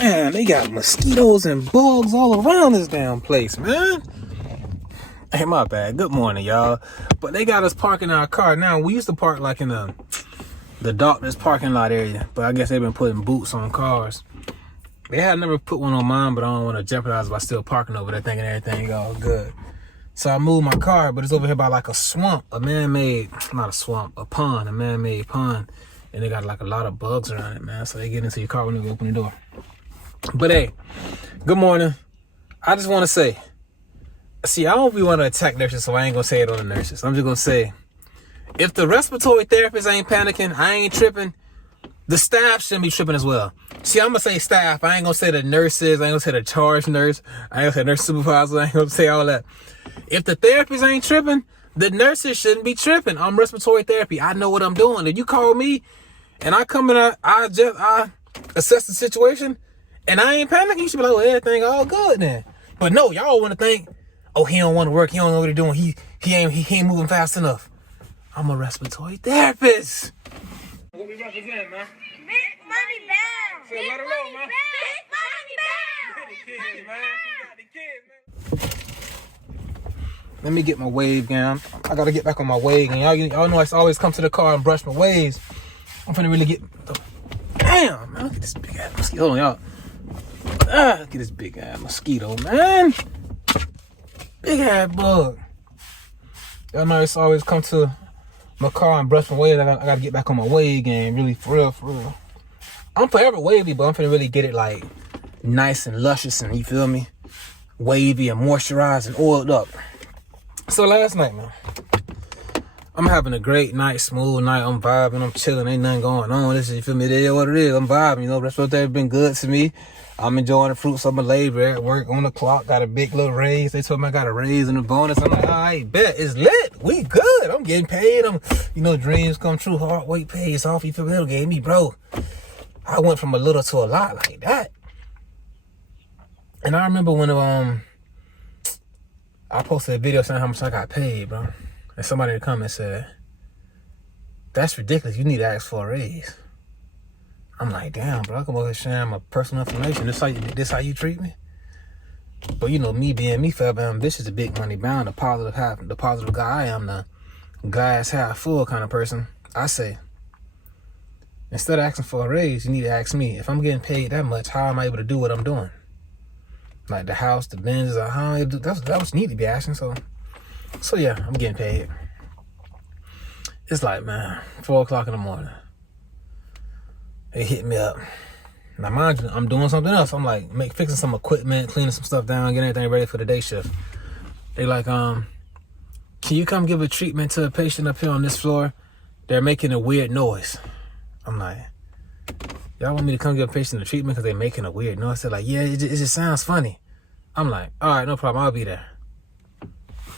Man, they got mosquitoes and bugs all around this damn place, man. Hey, my bad. Good morning, y'all. But they got us parking our car. Now, we used to park like in the doctor's parking lot area, but I guess they've been putting boots on cars. They had never put one on mine, but I don't want to jeopardize by still parking over there thinking everything all good. So I moved my car, but it's over here by like a swamp, a man-made, not a swamp, a pond, a man-made pond. And they got like a lot of bugs around it, man. So they get into your car when you open the door. But hey, good morning. I just want to say, see, I don't be want to attack nurses, so I ain't going to say it on the nurses. I'm just going to say, if the respiratory therapist ain't panicking, I ain't tripping, the staff shouldn't be tripping as well. See, I'm going to say staff. I ain't going to say the nurses. I ain't going to say the charge nurse. I ain't going to say nurse supervisor. I ain't going to say all that. If the therapist ain't tripping, the nurses shouldn't be tripping. I'm respiratory therapy. I know what I'm doing. If you call me and I come in, I assess the situation and I ain't panicking, you should be like, oh, everything all good then. But no, y'all want to think, oh, he don't want to work. He don't know what he's doing. He ain't moving fast enough. I'm a respiratory therapist. What we represent, man? Big money bag. So let her know, man. Big money bag. Let me get my wave gown. I gotta get back on my wave, and y'all know I always come to the car and brush my waves. I'm finna really get. Damn, man, look at this big ass mosquito. Hold on, y'all. Look at this big ass mosquito, man. Big ass bug. Y'all know it's always come to my car and brush my waves. I gotta get back on my wave game, really, for real. I'm forever wavy, but I'm finna really get it like nice and luscious, and you feel me? Wavy and moisturized and oiled up. So last night, man, I'm having a great night, smooth night. I'm vibing, I'm chilling, ain't nothing going on. This is, you feel me? It is what it is. I'm vibing, you know. Respiratory been good to me. I'm enjoying the fruits of my labor at work on the clock. Got a big little raise. They told me I got a raise and a bonus. I'm like, all right, bet. It's lit. We good. I'm getting paid. Dreams come true. Hard work pays off. You feel me? They gave me, bro. I went from a little to a lot like that. And I remember when I posted a video saying how much I got paid, bro. And somebody in the comments said, that's ridiculous. You need to ask for a raise. I'm like, damn, bro. I come over here sharing my personal information. This how you treat me? But you know, me being me, forever ambitious, the big money bound, the positive guy I am, the glass half full kind of person. I say, instead of asking for a raise, you need to ask me, if I'm getting paid that much, how am I able to do what I'm doing? Like the house, the Benz, how I do, that's what you need to be asking. So yeah, I'm getting paid. It's like, man, 4 o'clock in the morning. They hit me up. Now mind you, I'm doing something else. I'm like fixing some equipment, cleaning some stuff down, getting everything ready for the day shift. They like, can you come give a treatment to a patient up here on this floor? They're making a weird noise. I'm like, y'all want me to come give a patient a treatment because they're making a weird noise? They're like, yeah, it just sounds funny. I'm like, all right, no problem. I'll be there.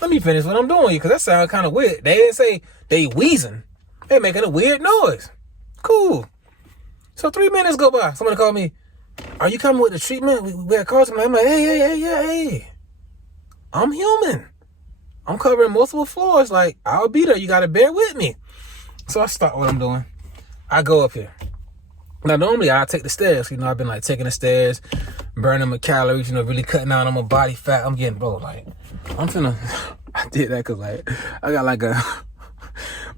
Let me finish what I'm doing because that sounds kind of weird. They didn't say they wheezing. They making a weird noise. Cool. So 3 minutes go by. Somebody called me. Are you coming with the treatment? We had calls. I'm like, hey. I'm human. I'm covering multiple floors. Like, I'll be there. You got to bear with me. So I start what I'm doing. I go up here. Now, normally I take the stairs. You know, I've been like taking the stairs, burning my calories, you know, really cutting out on my body fat. I'm getting, bro, like, I did that because, like, I got like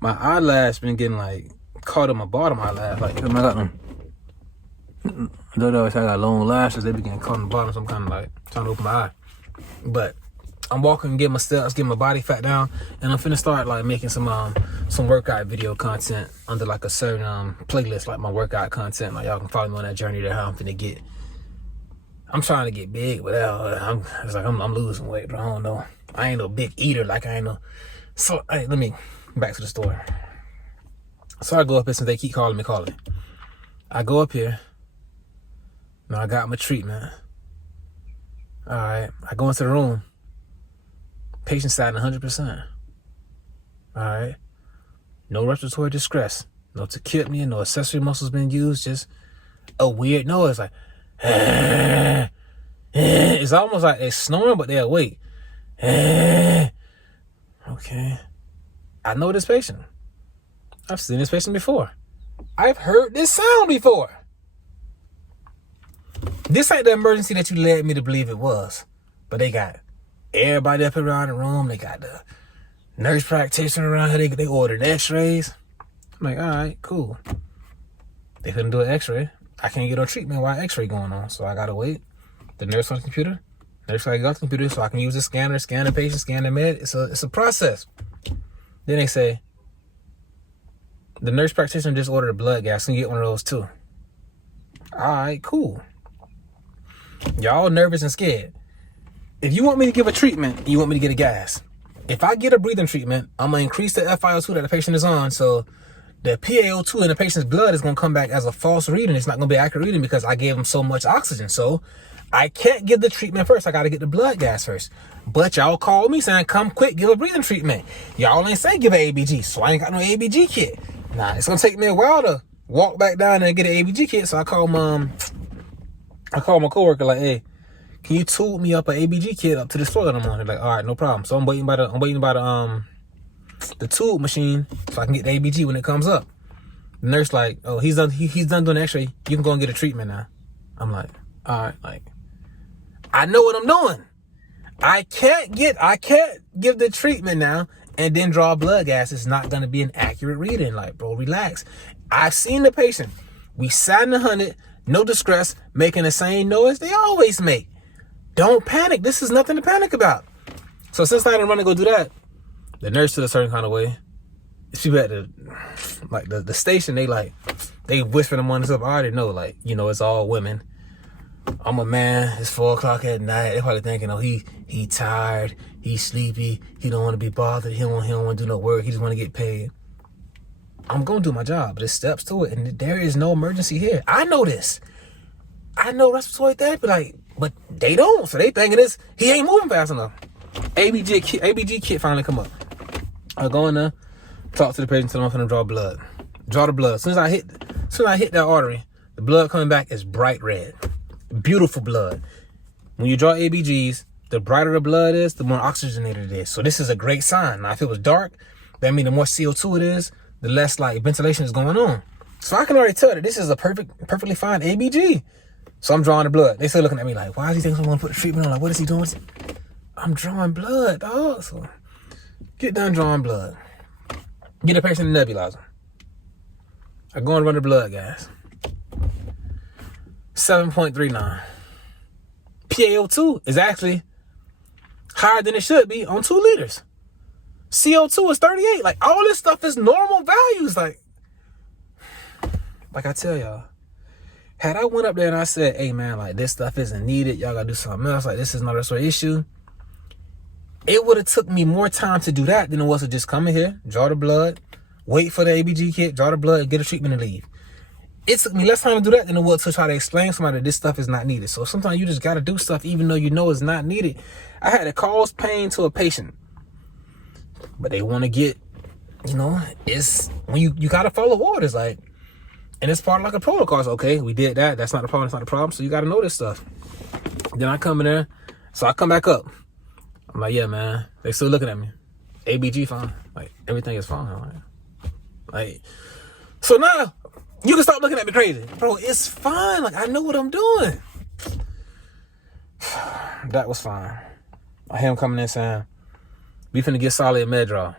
my eyelash been getting like caught in my bottom eyelash. Like, I got them. I got long lashes. They be getting caught in the bottom. So I'm kind of like trying to open my eye. But I'm walking, getting my steps, getting my body fat down, and I'm finna start like making some workout video content under like a certain playlist, like my workout content. Like y'all can follow me on that journey there. How I'm finna get. I'm trying to get big, but I'm losing weight, bro. I don't know. I ain't no big eater, like I ain't no. So hey, let me back to the store. So I go up here since they keep calling me. I go up here. Now I got my treatment. All right, I go into the room. Patient sat 100%. All right. No respiratory distress. No tachypnea. No accessory muscles being used. Just a weird noise. Like, it's almost like they're snoring, but they're awake. Okay. I know this patient. I've seen this patient before. I've heard this sound before. This ain't the emergency that you led me to believe it was. But they got everybody up around the room. They got the nurse practitioner around here. They ordered x-rays. I'm like, all right, cool. They couldn't do an x-ray. I can't get no treatment while x-ray going on. So I got to wait. The nurse on the computer. Nurse got to get off the computer so I can use the scanner, scan the patient, scan the med. It's a process. Then they say, the nurse practitioner just ordered a blood gas. Can you get one of those too? All right, cool. Y'all nervous and scared. If you want me to give a treatment, you want me to get a gas. If I get a breathing treatment, I'm going to increase the FiO2 that the patient is on. So the PaO2 in the patient's blood is going to come back as a false reading. It's not going to be an accurate reading because I gave him so much oxygen. So I can't give the treatment first. I got to get the blood gas first. But y'all called me saying, come quick, give a breathing treatment. Y'all ain't say give an ABG. So I ain't got no ABG kit. Nah, it's going to take me a while to walk back down there and get an ABG kit. So I called my coworker like, hey, can you tube me up an ABG kit up to the store that I'm on? They're like, all right, no problem. So I'm waiting by the tube machine so I can get the ABG when it comes up. The nurse like, oh, he's done doing the x-ray. You can go and get a treatment now. I'm like, all right, like, I know what I'm doing. I can't give the treatment now and then draw blood gas. It's not gonna be an accurate reading. Like, bro, relax. I've seen the patient. We sat in the 100, no distress, making the same noise they always make. Don't panic. This is nothing to panic about. So since I didn't run to go do that, the nurse feel a certain kind of way. She at the station, they whispering among themselves. I already know, like, you know, it's all women. I'm a man. It's 4 o'clock at night. They're probably thinking, oh, he tired. He's sleepy. He don't want to be bothered. He don't want to do no work. He just want to get paid. I'm going to do my job. There's steps to it. And there is no emergency here. I know this. I know respiratory therapy, like, but they don't. So they thinking this, he ain't moving fast enough. ABG kit finally come up. I go in there, talk to the patient, tell them I'm going to draw blood. Draw the blood. As soon as I hit that artery, the blood coming back is bright red. Beautiful blood. When you draw ABGs, the brighter the blood is, the more oxygenated it is. So this is a great sign. Now, if it was dark, that means the more CO2 it is, the less like ventilation is going on. So I can already tell that this is a perfectly fine ABG. So I'm drawing the blood. They still looking at me like, why is he thinking someone put the treatment on? Like, what is he doing? I'm drawing blood, dog. So get done drawing blood. Get the patient a nebulizer. I go and run the blood gas. 7.39. PaO2 is actually higher than it should be on 2 liters. CO2 is 38. Like, all this stuff is normal values. Like I tell y'all, had I went up there and I said, hey man, like, this stuff isn't needed, y'all gotta do something else, like, this is not a sort of issue, it would have took me more time to do that than it was to just come in here, draw the blood, wait for the ABG kit, draw the blood, get a treatment and leave. It took me less time to do that than it was to try to explain to somebody that this stuff is not needed. So sometimes you just gotta do stuff even though you know it's not needed. I had to cause pain to a patient, but they want to get, you know, it's when you gotta follow orders, like, and it's part of like a protocol. It's okay, we did that. That's not a problem. It's not a problem. So you got to know this stuff. Then I come in there. So I come back up. I'm like, yeah, man. They still looking at me. ABG fine. Like, everything is fine. Like, so now you can stop looking at me crazy. Bro, it's fine. Like, I know what I'm doing. That was fine. I hear him coming in saying, we finna get solid med draw.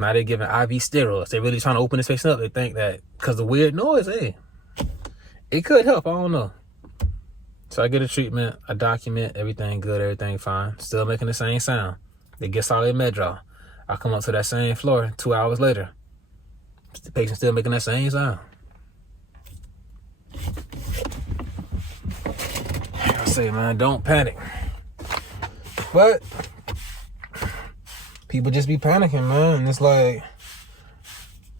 Now they're giving IV steroids. They're really trying to open this patient up. They think that because the weird noise, hey, it could help. I don't know. So I get a treatment. I document everything good, everything fine. Still making the same sound. They get solid med draw. I come up to that same floor 2 hours later. The patient still making that same sound. I say, man, don't panic. But people just be panicking, man. And it's like,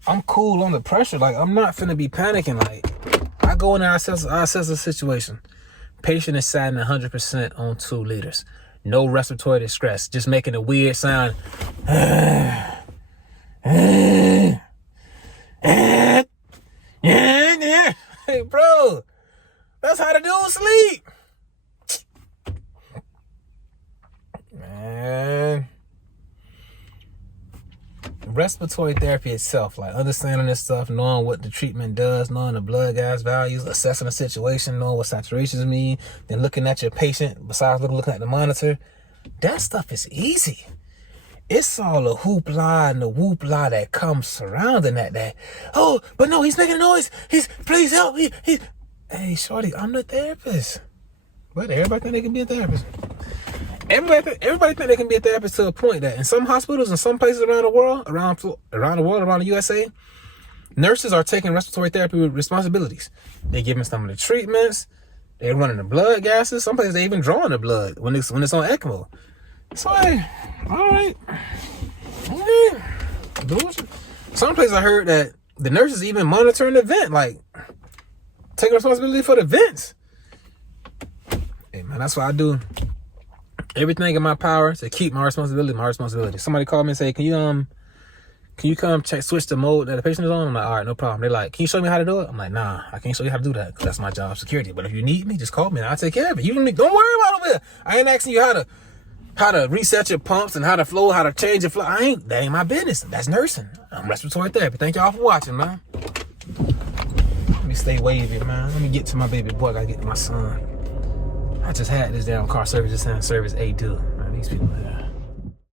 I'm cool on the pressure. Like, I'm not finna be panicking. Like, I go in there, I assess the situation. Patient is sat in 100% on 2 liters. No respiratory distress. Just making a weird sound. Hey, bro. That's how the dude sleep. Man. respiratory therapy itself, like understanding this stuff, knowing what the treatment does, knowing the blood gas values, assessing the situation, knowing what saturations mean, then looking at your patient besides looking at the monitor, that stuff is easy. It's all the hoopla and the whoopla that comes surrounding that. Oh, but no, he's making a noise. Please help. Hey, shorty, I'm the therapist. But everybody think they can be a therapist. Everybody think they can be a therapist to a point that in some hospitals, in some places around the world, around the USA, nurses are taking respiratory therapy responsibilities. They're giving some of the treatments. They're running the blood gases. Some places they even drawing the blood when it's on ECMO. So, hey, all right. Okay. Some places I heard that the nurses even monitoring the vent, like taking responsibility for the vents. Hey, man, that's what I do. Everything in my power to keep my responsibility. Somebody called me and say, can you come switch the mode that the patient is on? I'm like, all right, no problem. They're like, can you show me how to do it? I'm like, nah, I can't show you how to do that because that's my job, security. But if you need me, just call me and I'll take care of it. Don't worry about it. I ain't asking you how to reset your pumps and how to flow, how to change your flow. That ain't my business. That's nursing. I'm respiratory therapy. Thank y'all for watching, man. Let me stay wavy, man. Let me get to my baby boy. I gotta get to my son. I just had this damn car service just saying service A2. Man, these people here.